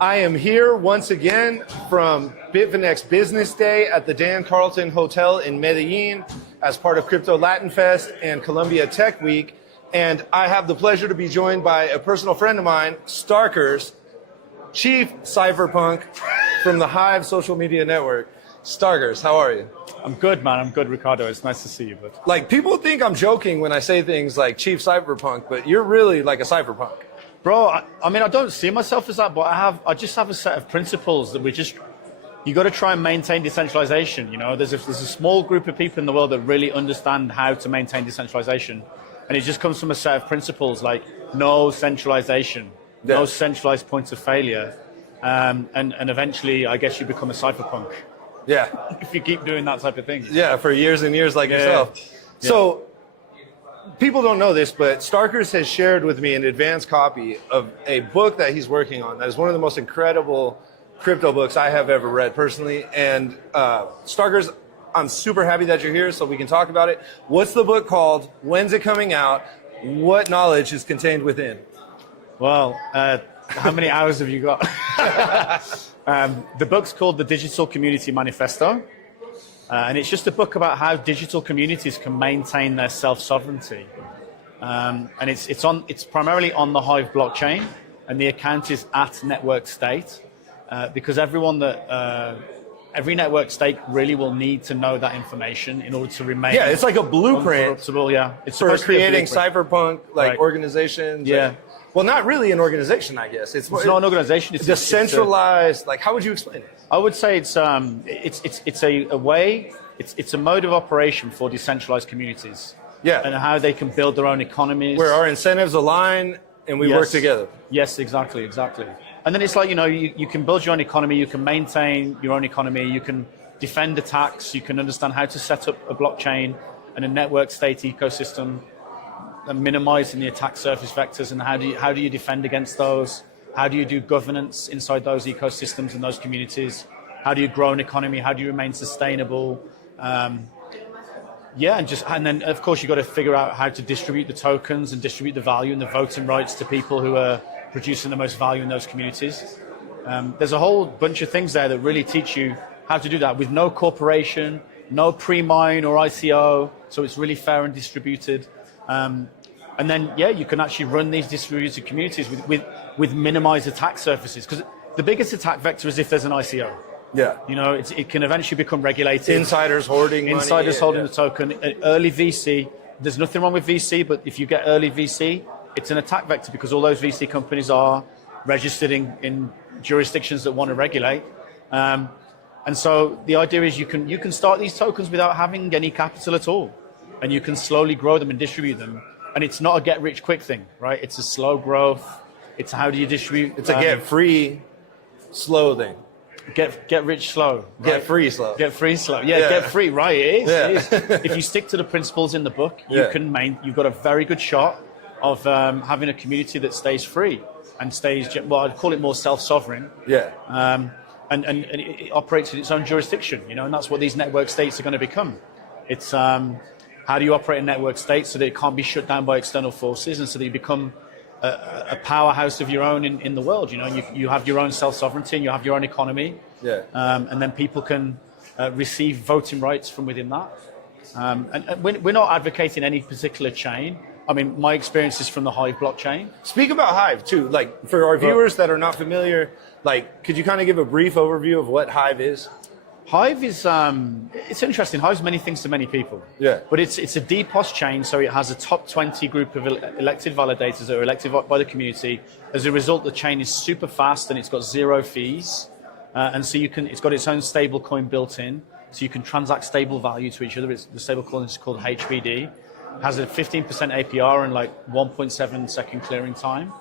I am here once again from Bitfinex Business Day at the Dan Carlton Hotel in Medellin as part of Crypto Latin Fest and Colombia Tech Week. And I have the pleasure to be joined by a personal friend of mine, Starkers, Chief Cypherpunk from the Hive social media network. Starkers, how are you? I'm good, man. I'm good, Ricardo. It's nice to see you, bud. Like, people think I'm joking when I say things like Chief Cypherpunk, but you're really like a cypherpunk. Bro, I mean, I don't see myself as that, but I just have a set of principles that you got to try and maintain decentralization. You know, there's a small group of people in the world that really understand how to maintain decentralization. And it just comes from a set of principles like no centralization, no centralized points of failure. And eventually, I guess you become a cypherpunk. Yeah. If you keep doing that type of thing. Yeah, for years and years like yourself. Yeah. So, people don't know this, but Starkers has shared with me an advanced copy of a book that he's working on that is one of the most incredible crypto books I have ever read personally. And Starkers, I'm super happy that you're here so we can talk about it. What's the book called? When's it coming out? What knowledge is contained within? Well, how many hours have you got? The book's called The Digital Community Manifesto. And it's just a book about how digital communities can maintain their self-sovereignty. And it's primarily on the Hive blockchain, and the account is at network state, because every network state really will need to know that information in order to remain. Yeah, it's like a blueprint. Yeah, it's for creating cypherpunk organizations. Yeah. Well, not really an organization, I guess. It's not an organization. It's decentralized. Like, how would you explain it? I would say it's a way. It's a mode of operation for decentralized communities. Yeah. And how they can build their own economies. Where our incentives align and we work together. Yes, exactly. And then it's like, you know, you can build your own economy, you can maintain your own economy, you can defend attacks, you can understand how to set up a blockchain and a network state ecosystem, and minimizing the attack surface vectors, and how do you defend against those? How do you do governance inside those ecosystems and those communities? How do you grow an economy? How do you remain sustainable? And then of course you've got to figure out how to distribute the tokens and distribute the value and the voting rights to people who are producing the most value in those communities. There's a whole bunch of things there that really teach you how to do that with no corporation, no pre-mine or ICO, so it's really fair and distributed. And then, you can actually run these distributed communities with minimized attack surfaces, because the biggest attack vector is if there's an ICO. Yeah. You know, it can eventually become regulated. Insiders holding money. Insiders holding the token. Early VC, there's nothing wrong with VC, but if you get early VC, it's an attack vector because all those VC companies are registered in jurisdictions that want to regulate. And so the idea is you can start these tokens without having any capital at all. And you can slowly grow them and distribute them. And it's not a get-rich-quick thing, right? It's a slow growth. It's how do you distribute. It's a get-free, slow thing. Get rich slow. Right? Get free slow. Get free slow. Yeah, get free, right? It is. Yeah. It is. If you stick to the principles in the book, you've got a very good shot of having a community that stays free and stays, well, I'd call it more self-sovereign. Yeah. And it operates in its own jurisdiction, you know, and that's what these network states are going to become. It's how do you operate a network state so that it can't be shut down by external forces, and so that you become a powerhouse of your own in the world. You know, you have your own self-sovereignty and you have your own economy. Yeah. And then people can receive voting rights from within that. And we're not advocating any particular chain. I mean, my experience is from the Hive blockchain. Speak about Hive too. Like, for our viewers that are not familiar, like, could you kind of give a brief overview of what Hive is? Hive is, it's interesting. Hive's many things to many people. Yeah. But it's a DPoS chain, so it has a top 20 group of elected validators that are elected by the community. As a result, the chain is super fast and it's got zero fees. And so it's got its own stable coin built in, so you can transact stable value to each other. The stable coin is called HBD. It has a 15% APR and like 1.7 second clearing time.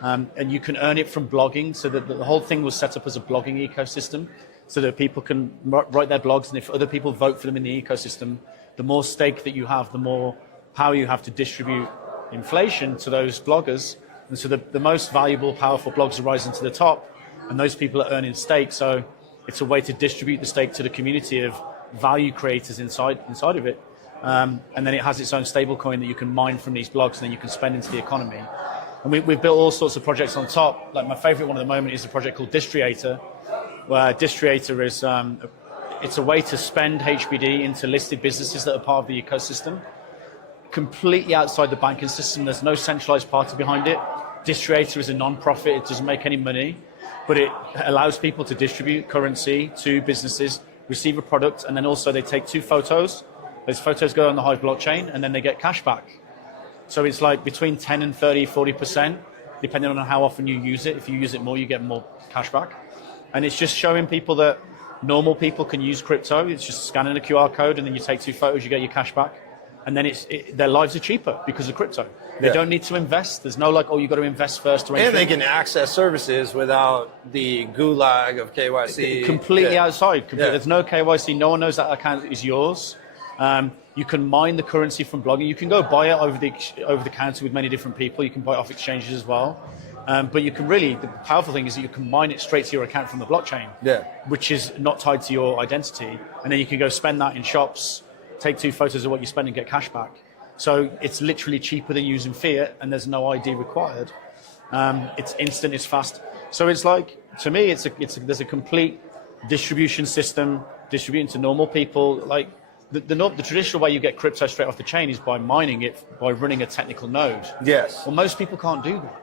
And you can earn it from blogging, so that the whole thing was set up as a blogging ecosystem, so that people can write their blogs, and if other people vote for them in the ecosystem, the more stake that you have, the more power you have to distribute inflation to those bloggers. And so the most valuable, powerful blogs are rising to the top, and those people are earning stake. So it's a way to distribute the stake to the community of value creators inside of it. And then it has its own stable coin that you can mine from these blogs, and then you can spend into the economy. And we've built all sorts of projects on top. Like my favorite one at the moment is a project called Distriator, where Distriator is it's a way to spend HBD into listed businesses that are part of the ecosystem, completely outside the banking system. There's no centralized party behind it. Distriator is a non-profit. It doesn't make any money, but it allows people to distribute currency to businesses, receive a product, and then also they take 2 photos. Those photos go on the Hive blockchain, and then they get cash back. So it's like between 10 and 30, 40%, depending on how often you use it. If you use it more, you get more cash back. And it's just showing people that normal people can use crypto. It's just scanning a QR code, and then you take 2 photos, you get your cash back. And then their lives are cheaper because of crypto. They don't need to invest. There's no like, oh, you got to invest first to enter. And they can access services without the gulag of KYC. Completely outside. There's no KYC. No one knows that account is yours. You can mine the currency from blogging. You can go buy it over the counter with many different people. You can buy it off exchanges as well. But you can really, the powerful thing is that you can mine it straight to your account from the blockchain, which is not tied to your identity. And then you can go spend that in shops, take 2 photos of what you spend and get cash back. So it's literally cheaper than using fiat, and there's no ID required. It's instant, it's fast. So it's like, to me, there's a complete distribution system, distributing to normal people. Like the traditional way you get crypto straight off the chain is by mining it, by running a technical node. Yes. Well, most people can't do that.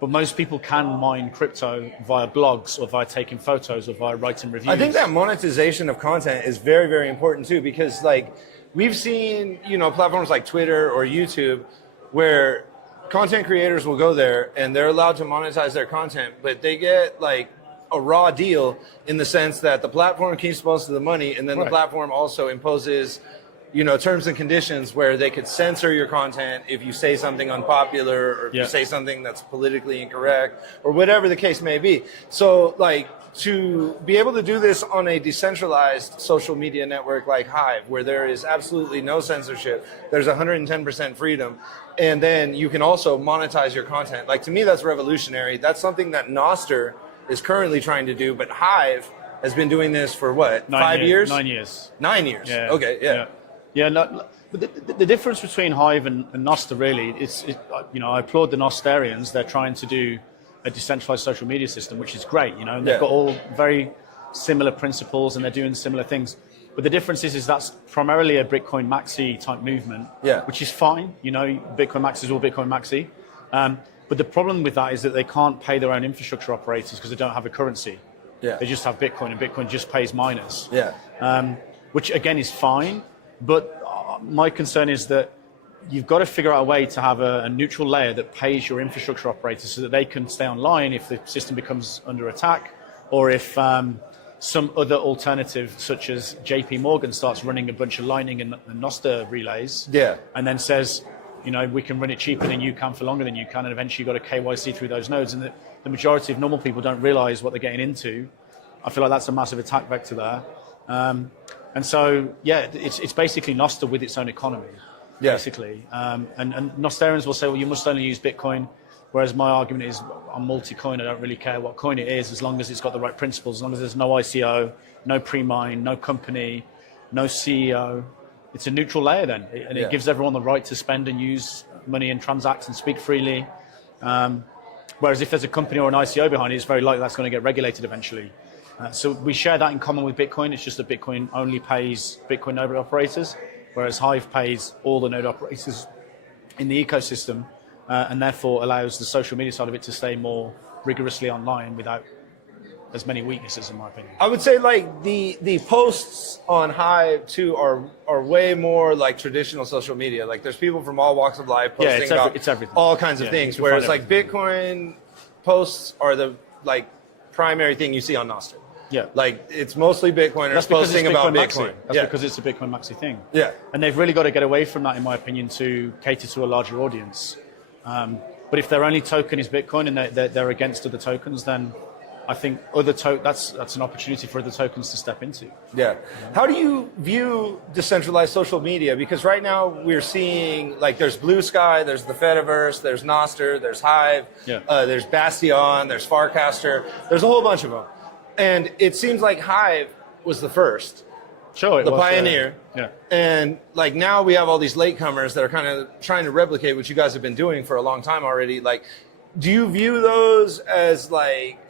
But most people can mine crypto via blogs or via taking photos or via writing reviews. I think that monetization of content is very, very important too, because like we've seen, platforms like Twitter or YouTube where content creators will go there and they're allowed to monetize their content, but they get like a raw deal in the sense that the platform keeps most of the money, and then the platform also imposes terms and conditions where they could censor your content if you say something unpopular or if you say something that's politically incorrect or whatever the case may be. So like to be able to do this on a decentralized social media network like Hive, where there is absolutely no censorship, there's 110% freedom, and then you can also monetize your content. Like to me, that's revolutionary. That's something that Nostr is currently trying to do, but Hive has been doing this for what, 5 years? 9 years. 9 years. Yeah. Okay, yeah. Yeah, no, but the difference between Hive and Nostr really is, I applaud the Nostarians. They're trying to do a decentralized social media system, which is great, and they've got all very similar principles and they're doing similar things. But the difference is that's primarily a Bitcoin maxi type movement, which is fine. Bitcoin maxi is all Bitcoin maxi. But the problem with that is that they can't pay their own infrastructure operators because they don't have a currency. Yeah. They just have Bitcoin, and Bitcoin just pays miners. Yeah. Which again is fine. But my concern is that you've got to figure out a way to have a neutral layer that pays your infrastructure operators so that they can stay online if the system becomes under attack, or if some other alternative, such as JP Morgan, starts running a bunch of Lightning and Nostr relays, and then says, we can run it cheaper than you can for longer than you can, and eventually you've got a KYC through those nodes, and the majority of normal people don't realize what they're getting into. I feel like that's a massive attack vector there. And so, it's basically Nostr with its own economy, basically. And Nostarians will say, well, you must only use Bitcoin, whereas my argument is I'm multi-coin. I don't really care what coin it is, as long as it's got the right principles, as long as there's no ICO, no pre-mine, no company, no CEO. It's a neutral layer then, and it gives everyone the right to spend and use money and transact and speak freely. Whereas if there's a company or an ICO behind it, it's very likely that's going to get regulated eventually. So we share that in common with Bitcoin. It's just that Bitcoin only pays Bitcoin node operators, whereas Hive pays all the node operators in the ecosystem, and therefore allows the social media side of it to stay more rigorously online without as many weaknesses, in my opinion. I would say like the posts on Hive too are way more like traditional social media. Like there's people from all walks of life posting about everything. All kinds of things. Whereas like Bitcoin posts are the like primary thing you see on Nostr. Yeah. Like it's mostly Bitcoiners posting about Bitcoin. That's because it's a Bitcoin maxi thing. Yeah. And they've really got to get away from that, in my opinion, to cater to a larger audience. But if their only token is Bitcoin and they're against other tokens, then I think that's an opportunity for other tokens to step into. Yeah. How do you view decentralized social media? Because right now we're seeing like there's Blue Sky, there's the Fediverse, there's Nostr, there's Hive, there's Bastion, there's Farcaster, there's a whole bunch of them. And it seems like Hive was the first. Sure, the pioneer. And like now we have all these latecomers that are kind of trying to replicate what you guys have been doing for a long time already. Like, do you view those as like